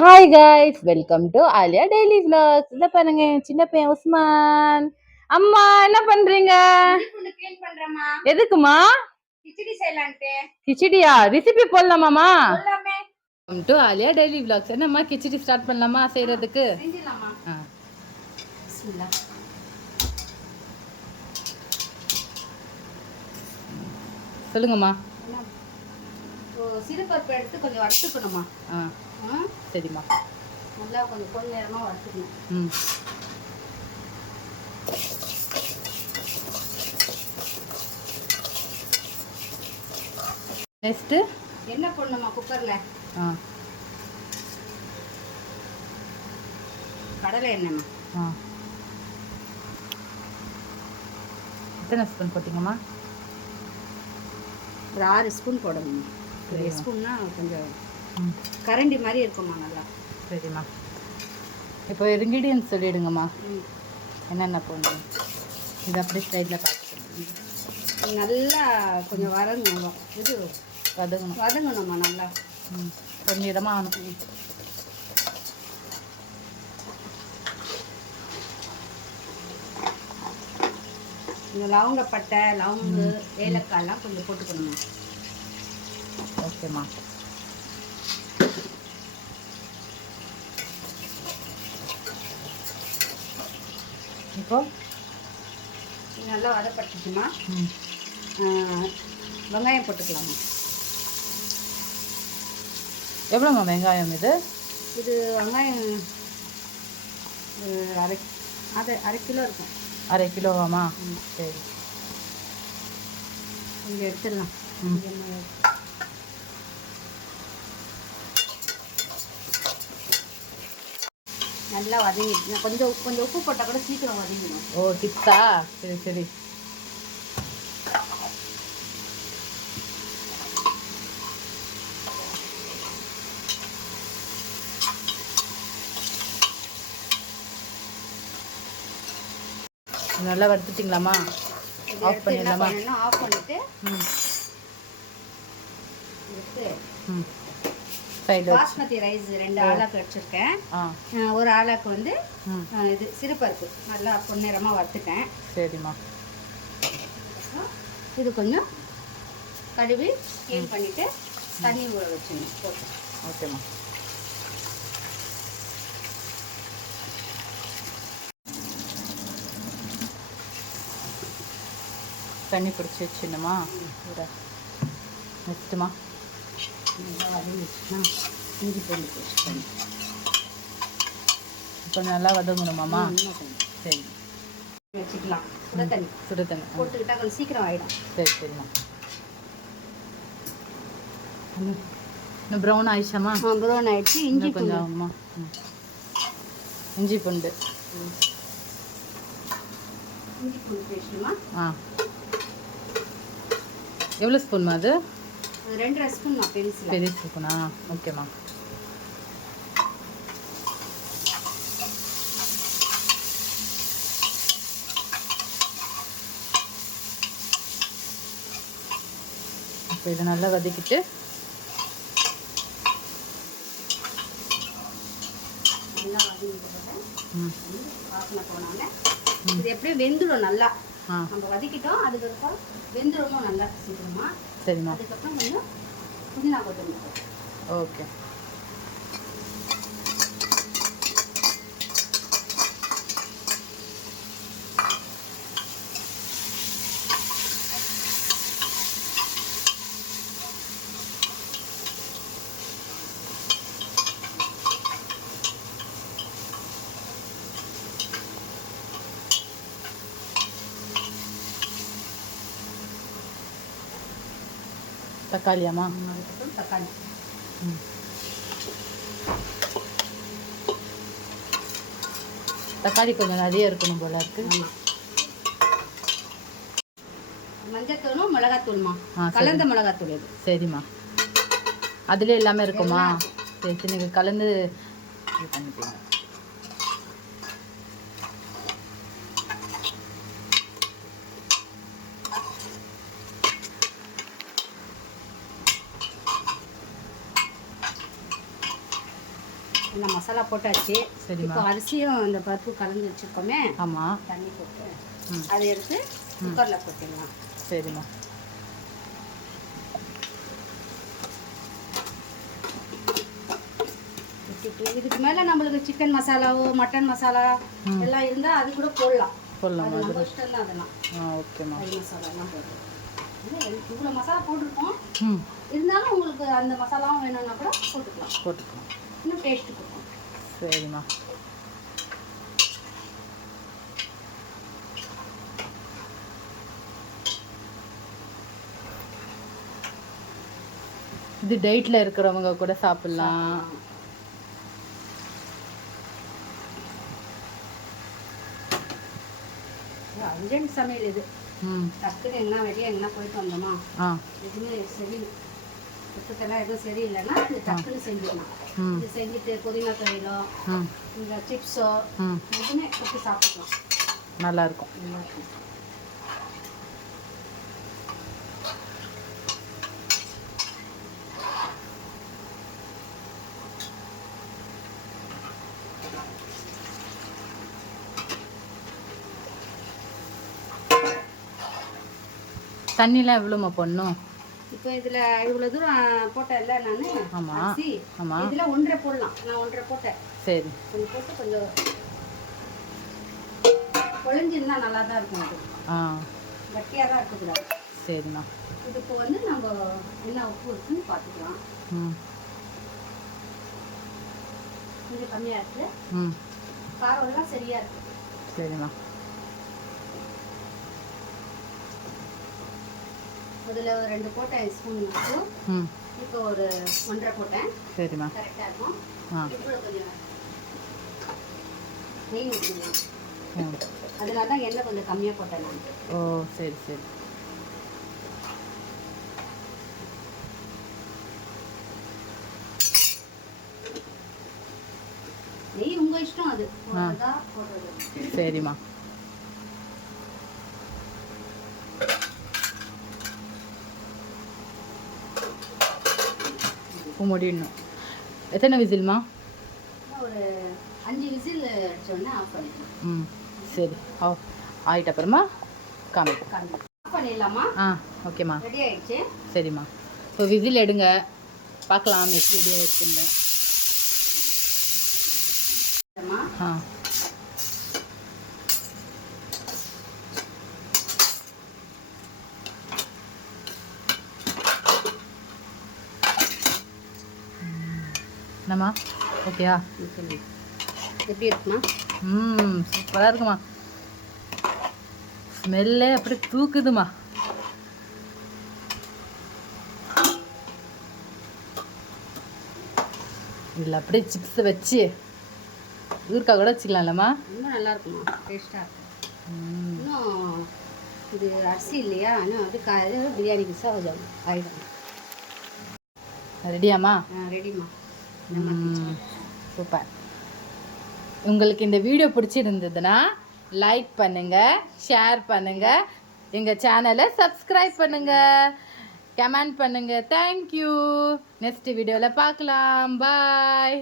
Hi guys, welcome to Aliya daily vlogs. இத பாருங்க, சின்ன பையன் உஸ்மான். அம்மா என்ன பண்றீங்க? இடுப்புன்னு க்ளீன் பண்றேம்மா. எதுக்குமா? கிச்சடி செய்யலான்ட்டு. கிச்சடியா? ரெசிபி போடலாமாமா? சொல்லாமே. Welcome to Aliya daily vlogs. என்னம்மா கிச்சடி ஸ்டார்ட் பண்ணலாமா செய்யறதுக்கு? செஞ்சிடலாமா. பிஸ்மில்லா. சொல்லுங்கம்மா. சிறுபருப்பு எடுத்து கொஞ்சம் வறுத்துக்கணுமா. சரிம்மா. நல்லா கொஞ்சம் கொஞ்ச நேரமா வறுத்துக்கணும். நெக்ஸ்ட் என்ன போடணுமா குக்கர்ல? கடலை எண்ணெய்மா. எத்தனை ஸ்பூன் போட்டிங்கம்மா? ஒரு 6 ஸ்பூன் போடணும். 1 ஸ்பூன்னா கொஞ்சம் கரண்டி மாதிரி இருக்குமா நல்லா. சரிம்மா. இப்போ இன்க்ரீடியன்ஸ் சொல்லிடுங்கம்மா. என்னென்ன போடணும்? இது அப்படியே ஸ்லைடில் பார்த்துக்கணும். நல்லா கொஞ்சம் வதங்கணும். இது வதங்கணும்மா நல்லா. கொஞ்சம் இடமா ஆகணும். இந்த லவங்கப்பட்டை, லவங்கு, ஏலக்காய்லாம் கொஞ்சம் போட்டுக்கணுமா. ஓகேம்மா. இப்போ நல்லா வதப்பட்டுச்சுமா. வெங்காயம் போட்டுக்கலாமா. எவ்வளோம்மா வெங்காயம் இது? இது வெங்காயம் அரை கிலோ இருக்கும். அரை கிலோவாம்மா? சரி, கொஞ்சம் எடுத்துடலாம். நல்லா வதங்கிடுச்சு. கொஞ்சம் கொஞ்சம் உப்பு போட்டால் கூட சீக்கிரம் வதங்கிடும். ஓ, டிப்ஸா? சரி சரி. நல்லா வறுத்துட்டிங்களாம்மா? ஆஃப் பண்ணிடலாமா? ஆஃப் பண்ணிட்டு பாஸ்மதி ரைஸ் 2 ஆளாக்கு வச்சுருக்கேன். ஒரு ஆளாக்கு வந்து இது சிறுபருப்பு நல்லா பொன்னிறமாக வறுத்துட்டேன். சரிம்மா. இது கொஞ்சம் கழுவி க்ளீன் பண்ணிவிட்டு தண்ணி ஊற வச்சுக்கணும் போட்டு. ஓகேம்மா. தண்ணி பிடிச்சி வச்சுணுமா? நெக்ஸ்ட்டுமா? இஞ்சி பூண்டு பேஸ்ட் பண்ணி கொஞ்சம் நல்லா வதங்கணுமாம்மா? சரி, வச்சுக்கலாம். சுடு தண்ணி போட்டுக்கிட்டா கொஞ்சம் சீக்கிரம் ஆகிடும். சரி சரிம்மா. இன்னும் ப்ரௌன் ஆயிடுச்சாம்மா? ப்ரௌன் ஆயிடுச்சு. இஞ்சி கொஞ்சம் ஆகுமா? இஞ்சி பூண்டு பேஸ்ட்டுமா. எவ்வளோ ஸ்பூன்மா அது? 2.5 ஸ்பூன்மா. பெரிய ஸ்பூனா? ஓகேம்மா. இப்போ இதை நல்லா வதக்கிட்டு நல்லா வாசனை போனோடனே இது எப்படியும் வெந்துடும் நல்லா. நம்ம வதக்கிட்டோம், அதுக்கப்புறம் வெந்துடணும் நல்லா சீக்கிரமா. சரிம்மா. அதுக்கப்புறம் கொஞ்சம் புதினா கொத்தமல்லி. ஓகே. தக்காளியாம்மா? அதுக்கப்புறம் தக்காளி. தக்காளி கொஞ்சம் நிறைய இருக்கணும் போல இருக்கு. மஞ்சத்தூளும் மிளகாத்தூள்மா. கலந்த மிளகாத்தூள் இது. சரிம்மா. அதுல எல்லாமே இருக்குமா? சரி சரி, நீங்கள் கலந்து இது பண்ணிப்பீங்க. இந்த மசாலா போட்டாச்சு. சரிம்மா. இப்போ அரிசியும் இந்த பருப்பு கலந்து வச்சுருக்கோமே, ஆமாம், தண்ணி போட்டு அதை எடுத்து குக்கரில் போட்டுடலாம். சரிம்மா. இதுக்கு மேலே நம்மளுக்கு சிக்கன் மசாலாவோ மட்டன் மசாலா எல்லாம் இருந்தால் அது கூட போடலாம். அது நம்ம இஷ்டம் தான். அதெல்லாம் ஓகேம்மா. கறி மசாலாலாம் போடுறோம். இவ்வளோ மசாலா போட்டிருக்கோம். இருந்தாலும் உங்களுக்கு அந்த மசாலாவும் வேணும்னா கூட போட்டுக்கலாம். இன்னும் டேஸ்ட்டு கொடுக்கும். சரிம்மா. இது டயட்டில் இருக்கிறவங்க கூட சாப்பிட்லாம். அர்ஜென்ட் சமையல் இது. டக்குன்னு எங்கன்னா வெளியே எங்கன்னா போயிட்டு வந்தோமா, எதுவுமே சரி புத்தக்கெல்லாம் எதுவும் சரியில்லைன்னா இது டக்குன்னு செஞ்சிடலாம். இது செஞ்சுட்டு புதினா கறியிலோ இந்த சிப்ஸோ எதுவுமே கொடுத்து சாப்பிட்டுக்கலாம். நல்லாயிருக்கும். தண்ணிலாம் எவ்வளோமா போடணும்? இப்போ இதில் இவ்வளோ தூரம் போட்டேன்ல நான். ஆமாம், ஆமாம். இதில் 1.5 போடலாம். நான் 1.5 போட்டேன். சரி. கொஞ்சம் போட்டு கொஞ்சம் குழஞ்சிருந்தா நல்லா தான் இருக்கும். அது கட்டியாக தான் இருக்கக்கூடாது. சரிண்ணா. இது இப்போ வந்து நம்ம என்ன உப்பு இருக்குன்னு பார்த்துக்கலாம். கொஞ்சம் கம்மியாக இருக்குது. காரம் எல்லாம் சரியாக இருக்குது. சரிம்மா. முதல்ல ஒரு 2 போட்டேன் ஸ்பூன் உப்பு. இப்போ ஒரு 1.5 போட்டேன். சரிம்மா. கரெக்டாக இருக்கும். இப்போ கொஞ்சம் நெய் ஊற்றிடலாம். அதனால தான் எண்ணெய் கொஞ்சம் கம்மியாக போட்டேன் நான். ஓ, சரி சரி. நெய் உங்கள் இஷ்டம். அது போடுறது. சரிம்மா. முடியணும். எத்தனை விசில்மா? ஒரு 5 விசில் அடிச்சோடனே ஆஃப் பண்ணிடலாம். சரி. ஆயிட்ட அப்புறமா ஆஃப் பண்ணிடலாமா? ஓகேம்மா. ரெடி ஆயிடுச்சு. சரிம்மா. இப்போ விசில் எடுங்க, பார்க்கலாம் எப்படி ரெடியாக இருக்குன்னு. என்னம்மா, ஓகேயா? எப்படி இருக்குமா? சூப்பராக இருக்குமா. ஸ்மெல்லே அப்படி தூக்குதுமா. இதில் அப்படியே சிப்ஸ் வச்சு ஊருக்கா கூட வச்சுக்கலாம்லம்மா. ரொம்ப நல்லா இருக்குமா, டேஸ்ட்டாக இருக்கும். இன்னும் இது அரிசி இல்லையா, இன்னும் அது காலையில் பிரியாணிக்கு சகஜம் ஆகிடும். ரெடியாம்மா? ரெடிம்மா. சூப்பர். உங்களுக்கு இந்த வீடியோ பிடிச்சிருந்ததுன்னா லைக் பண்ணுங்கள், ஷேர் பண்ணுங்கள், எங்கள் சேனலை சப்ஸ்கிரைப் பண்ணுங்கள், கமெண்ட் பண்ணுங்கள். தேங்க்யூ. நெக்ஸ்ட் வீடியோவில் பார்க்கலாம். பாய்.